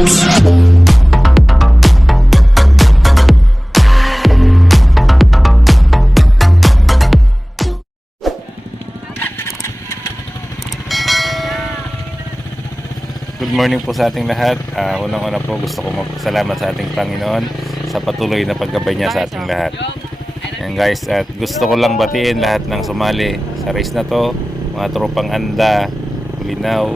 Good morning po sa ating lahat. Unang-una po gusto ko magpasalamat sa ating Panginoon sa patuloy na paggabay niya sa ating lahat. Ayan guys, at gusto ko lang batiin lahat ng sumali sa race na to. Mga tropang Anda, Bulinaw,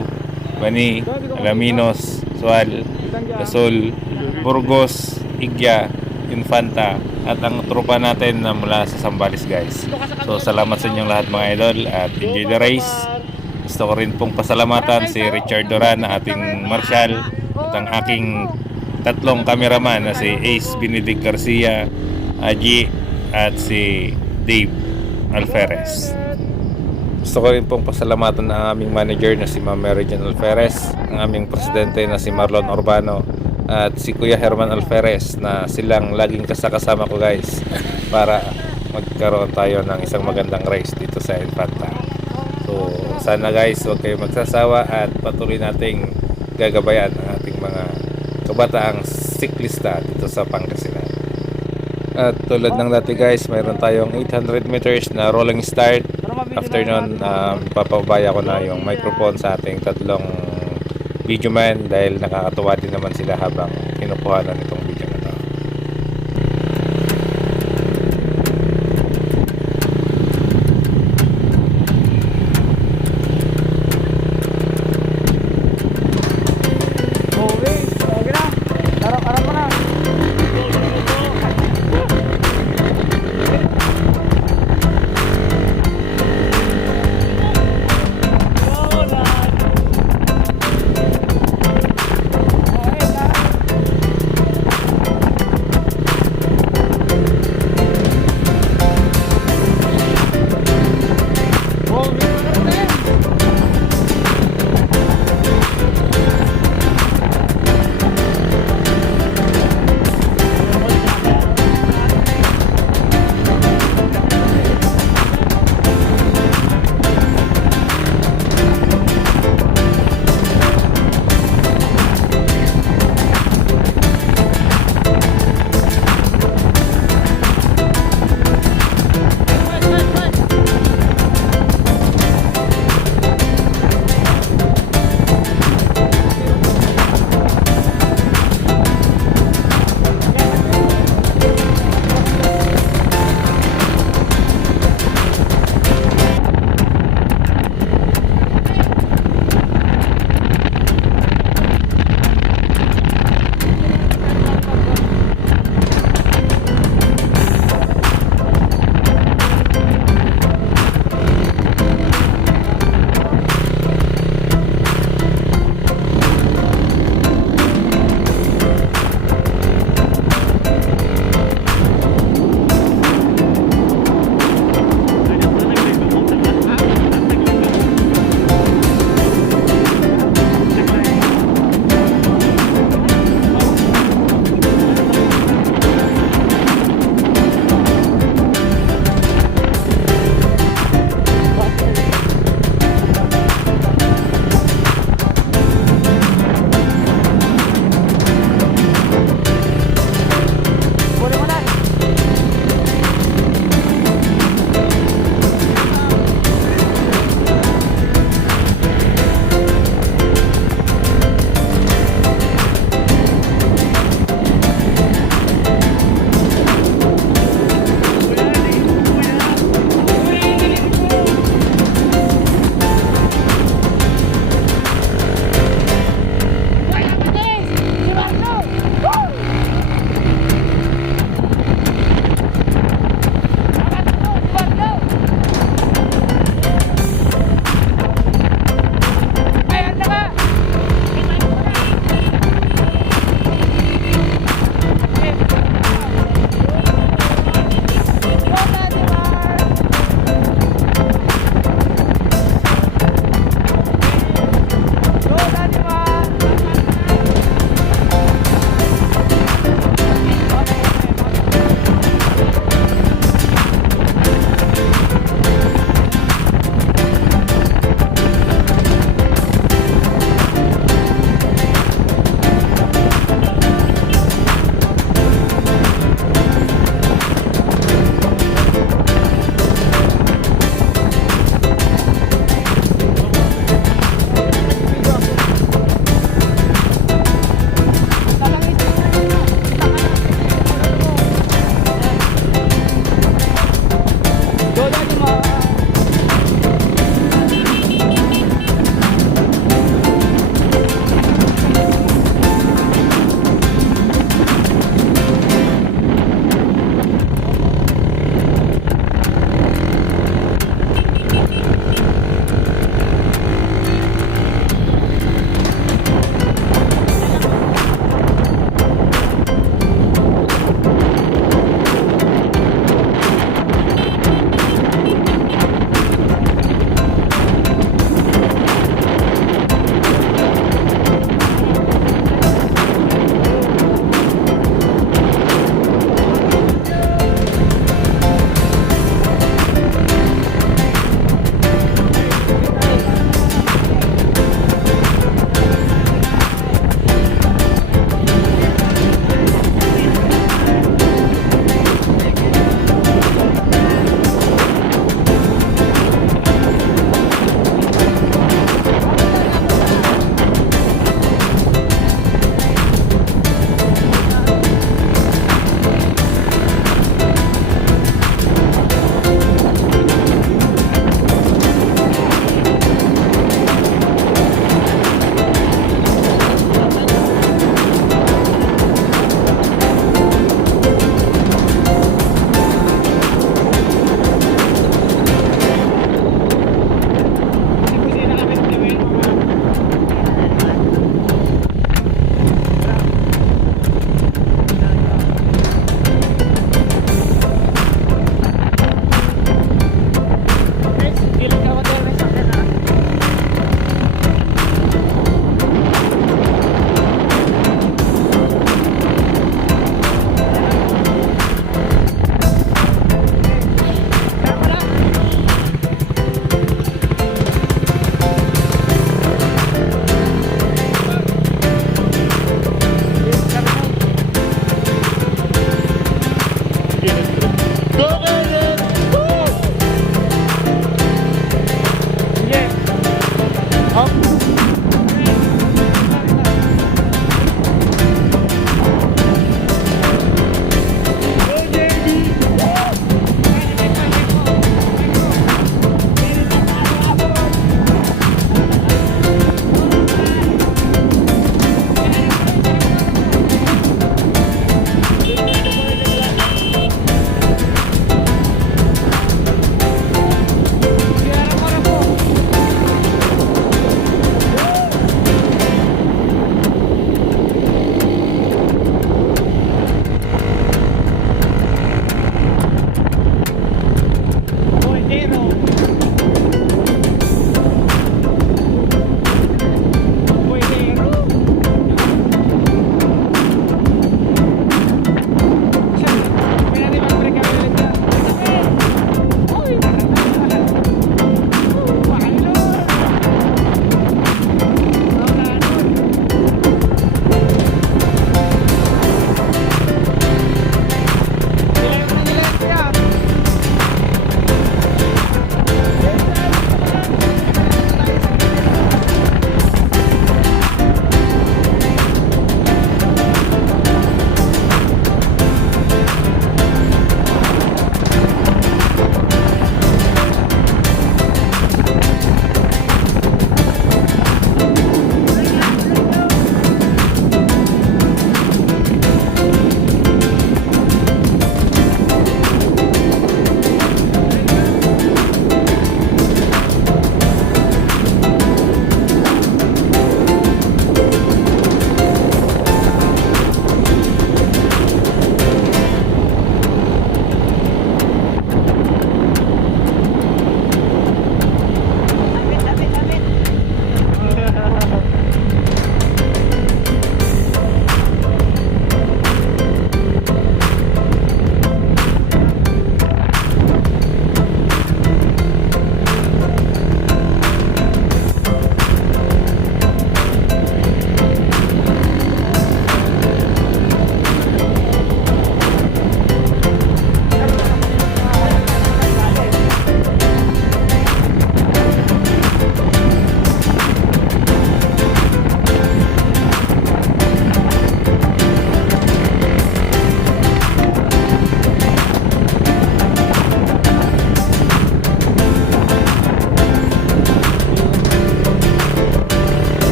Bani, Alaminos, Sual, Gasol, Burgos, Igya, Infanta, at ang tropa natin na mula sa Sambales guys. So salamat sa inyong lahat mga idol at enjoy the race. Gusto ko rin pong pasalamatan si Richard Duran na ating marshal at ang aking tatlong cameraman na si Ace Benedict Garcia, Aji at si Dave Alferez. Gusto ko rin pong pasalamatan ang aming manager na si Ma'am Mary Jane Alferez, ang aming presidente na si Marlon Urbano at si Kuya Herman Alferez na silang laging kasama ko guys para magkaroon tayo ng isang magandang race dito sa Infanta. So sana guys huwag kayo magsasawa at patuloy nating gagabayan ang ating mga kabataang siklista dito sa Pangasinan. At tulad ng dati guys, mayroon tayong 800 meters na rolling start. After nun, papabaya ko na yung microphone sa ating tatlong video man dahil nakakatuwa din naman sila habang kinukuha na nitong video na to.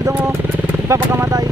sweldo mo, ipapakamatay.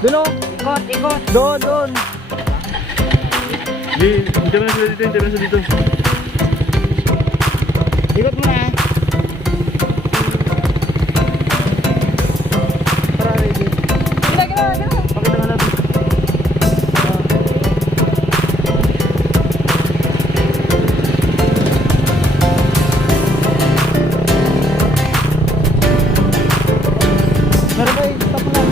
Doon o. Ikot, ikot. Doon. Hindi mo na sila dito, hindi mo na sila dito. Ikot mo na. Para ready. Gila. Pakita nga natin. Meron ba stop mo lang.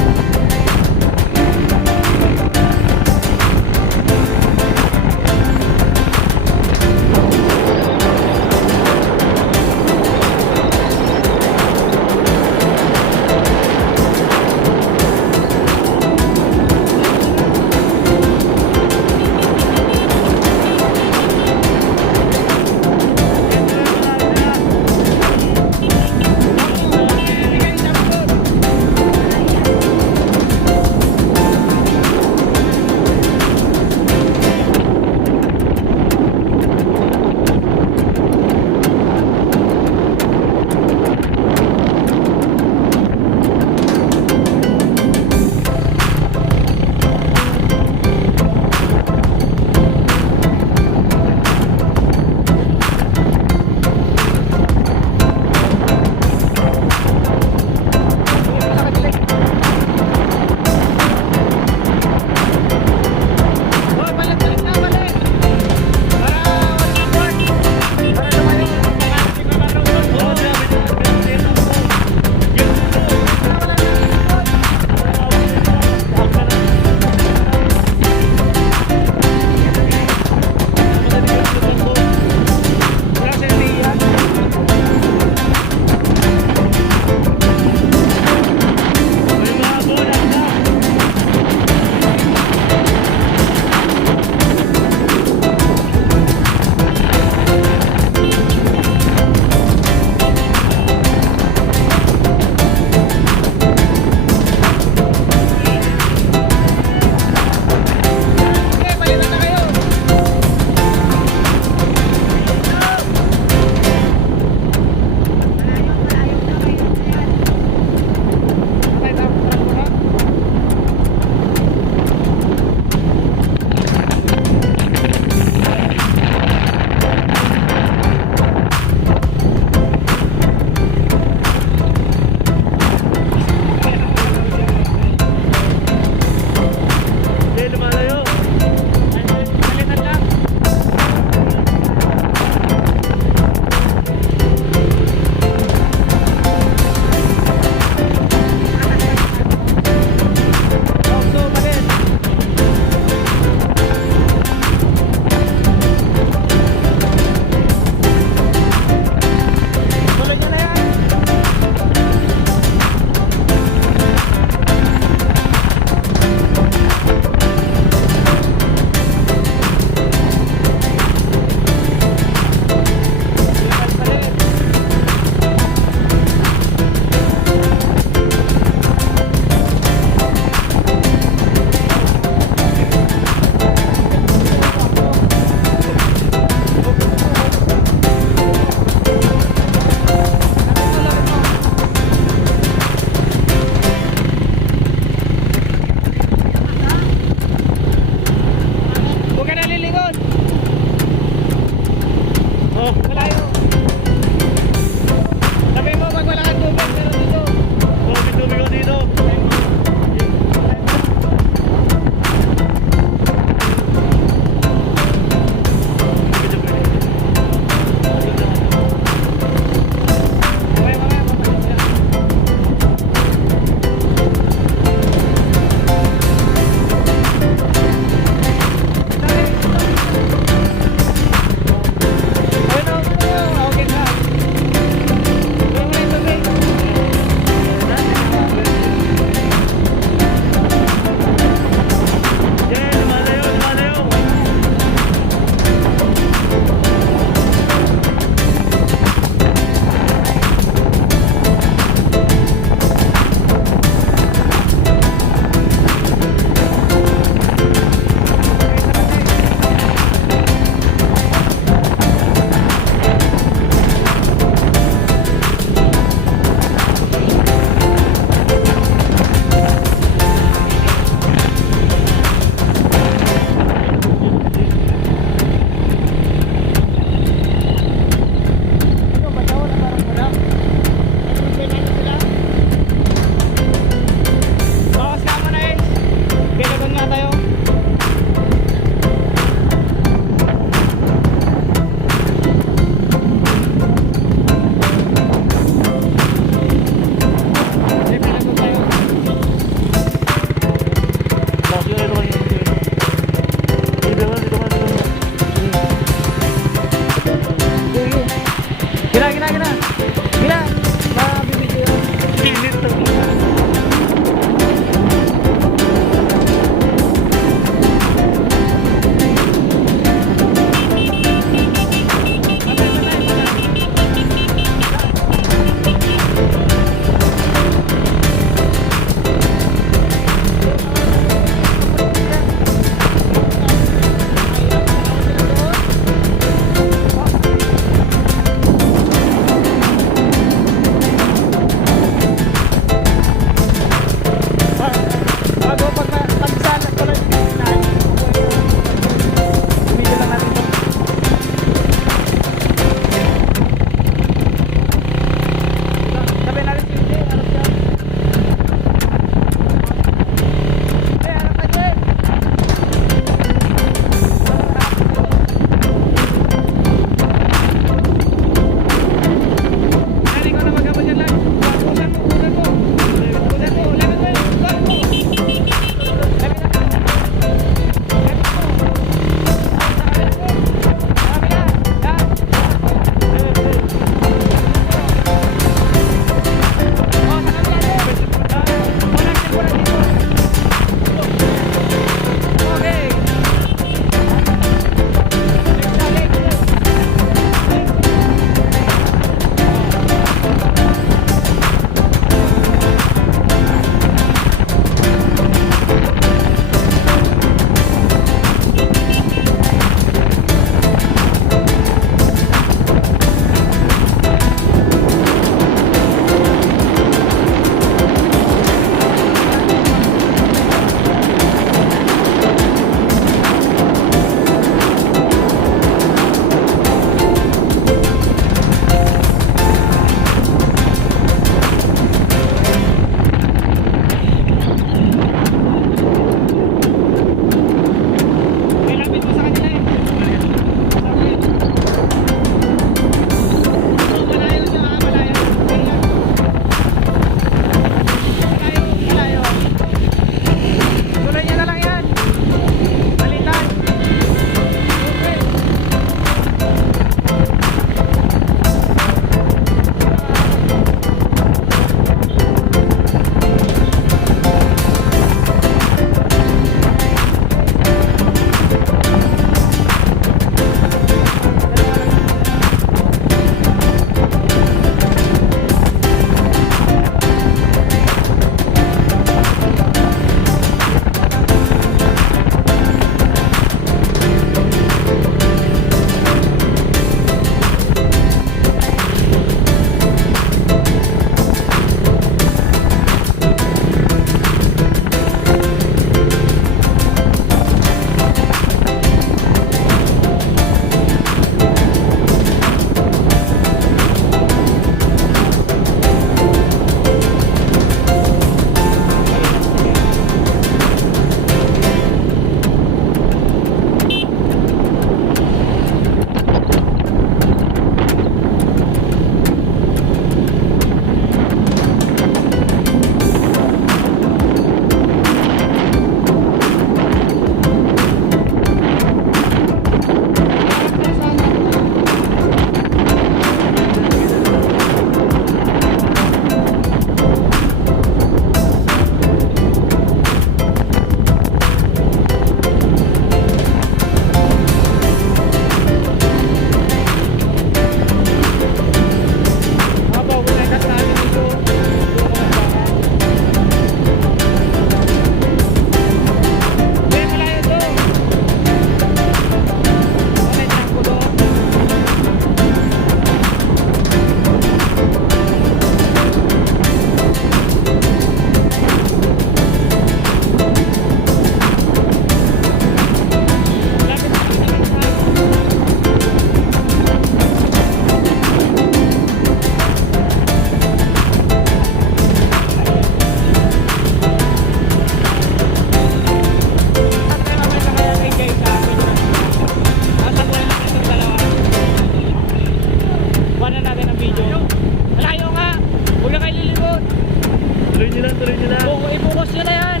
nyo lang, tuloy nyo lang. Ibukas nyo na yan.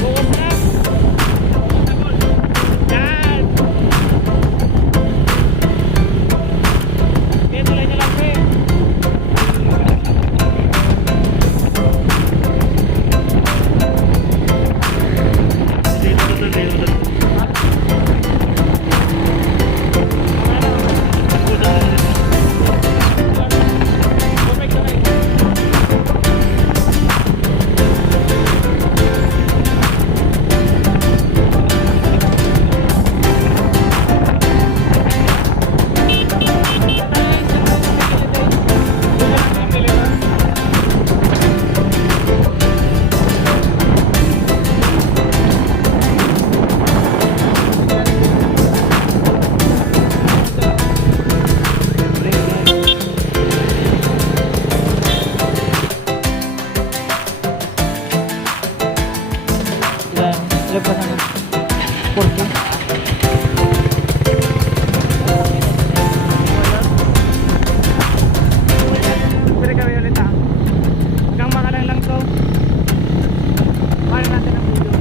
Bukas na. Yan. Okay, tuloy nyo lang, eh. Dito, dito. Ilan pa sana? 40. Pwede kami ulit ha. Hanggang makalang lang to. Paano natin ang video?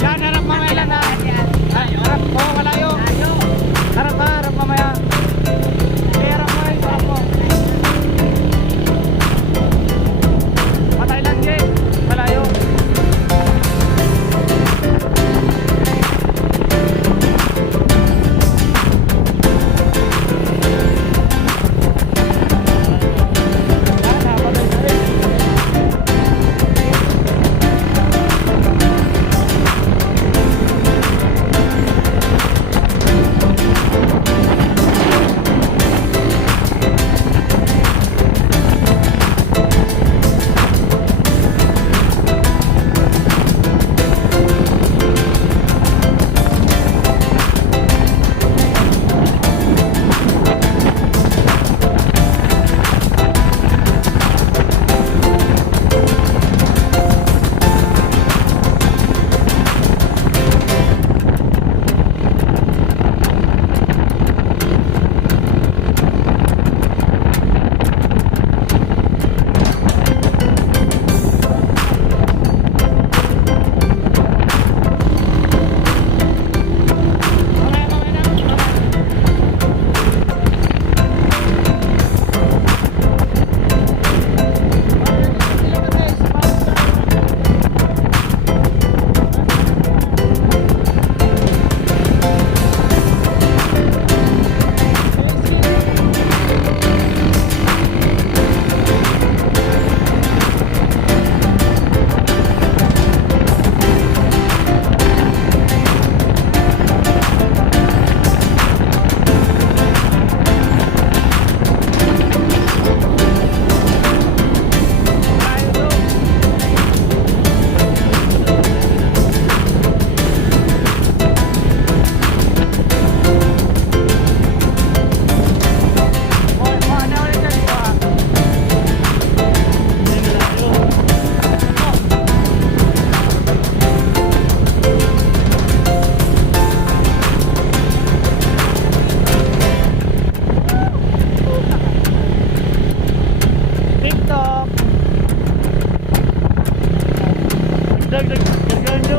Yan, harap mamaya na. Ay, harap po, malayo. Harap ha, harap mamaya. Ay, harap mo, harap mo. Patay lang, Jay. Malayo. Yan, patay na rin. Kargaan nyo.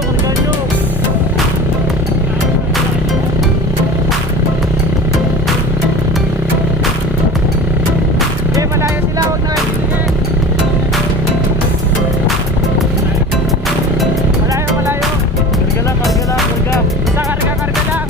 Okay, malayo sila, huwag na kayo titigil. Malayo. Karga lang. Basta karga lang.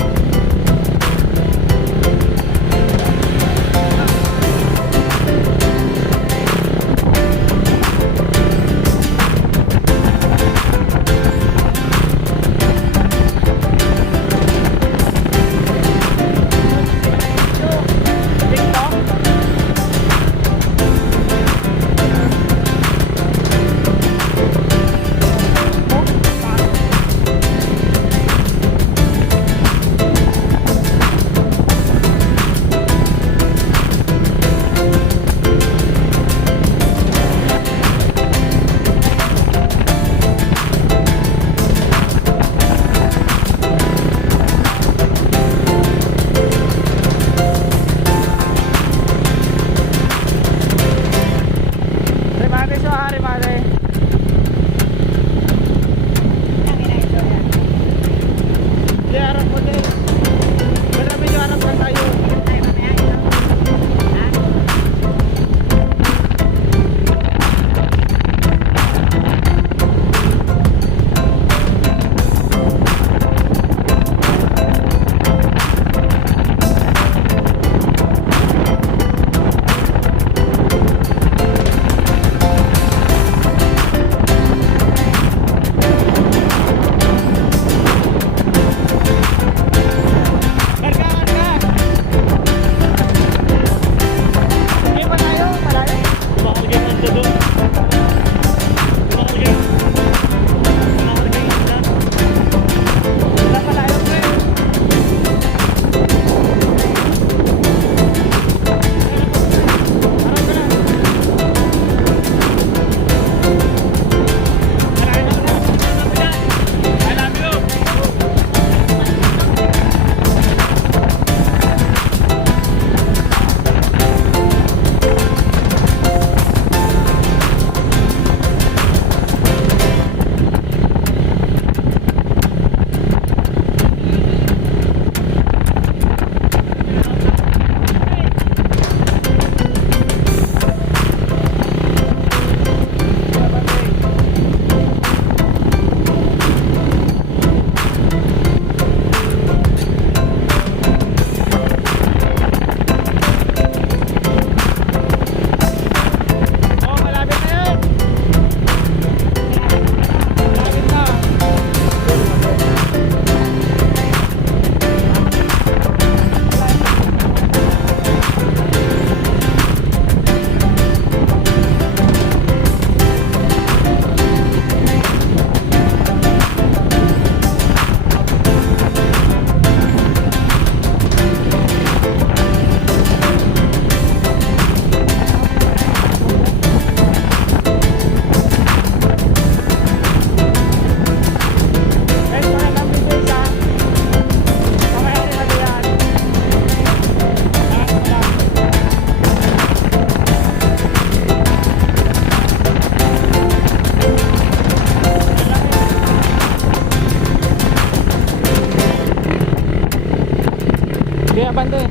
bande.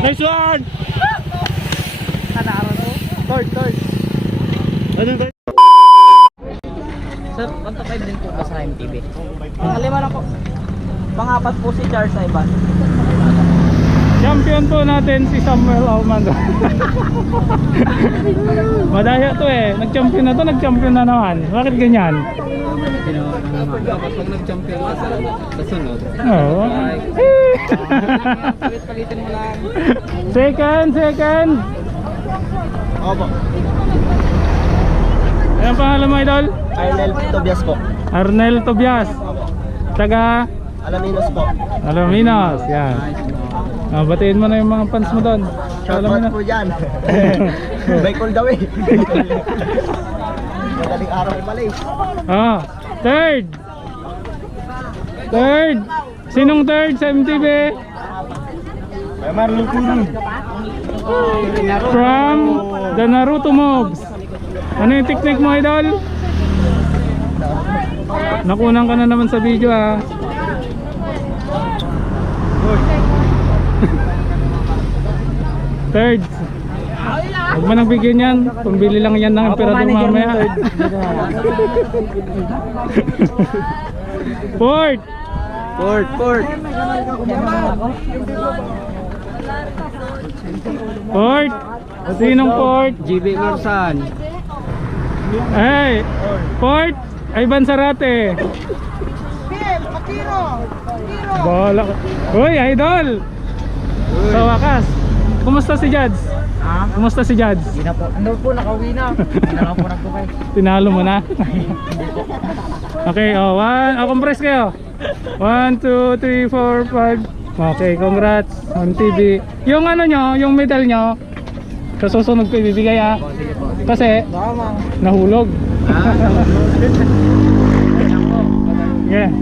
Nice one! Third. Ano ba? Sir, 1-5 din po ba sa MTB? Pangalima lang po. Pangapat po si Charles Ivan. Champion po natin si Samuel Almandres. Madaya to eh. Nag-champion na to, nag-champion na naman. Bakit ganyan? Dapat pag nag-champion ka sa sunod. Oo. Palitin mo lang. Second. Opo. Anong pangalan mo, idol? Arnel Tubias po. Arnel Tubias. Taga Alaminos po. Alaminos. Yan. Batiin mo na yung mga fans mo doon. Shoutout po dyan. Bike all the way. Madaling araw pala eh. Third. Sinong third sa MTB? Marlon Kurun. From the Naruto Mobs. Ano yung technique mo, idol? Nakunan ka na naman sa video ah. Third. Huwag mo nang bigyan yan. Pambili lang yan ng emperador mamaya. Fourth. Fourth. Sinong fourth? GB Marsan. Hey, fourth. Ivan Sarate. Bola. Uy, idol. Sa wakas. Kumusta si Jads? Kumusta si Jads? Hindi na po. Ano po, nakauwi na. Hindi na lang po nagkukay. Tinalo mo na. Okay, compress kayo. 1, 2, 3, 4, 5. Okay, congrats on TV. Yung ano nyo, yung medal nyo, sa susunod ko ibibigay ha. Kasi nahulog. Yeah.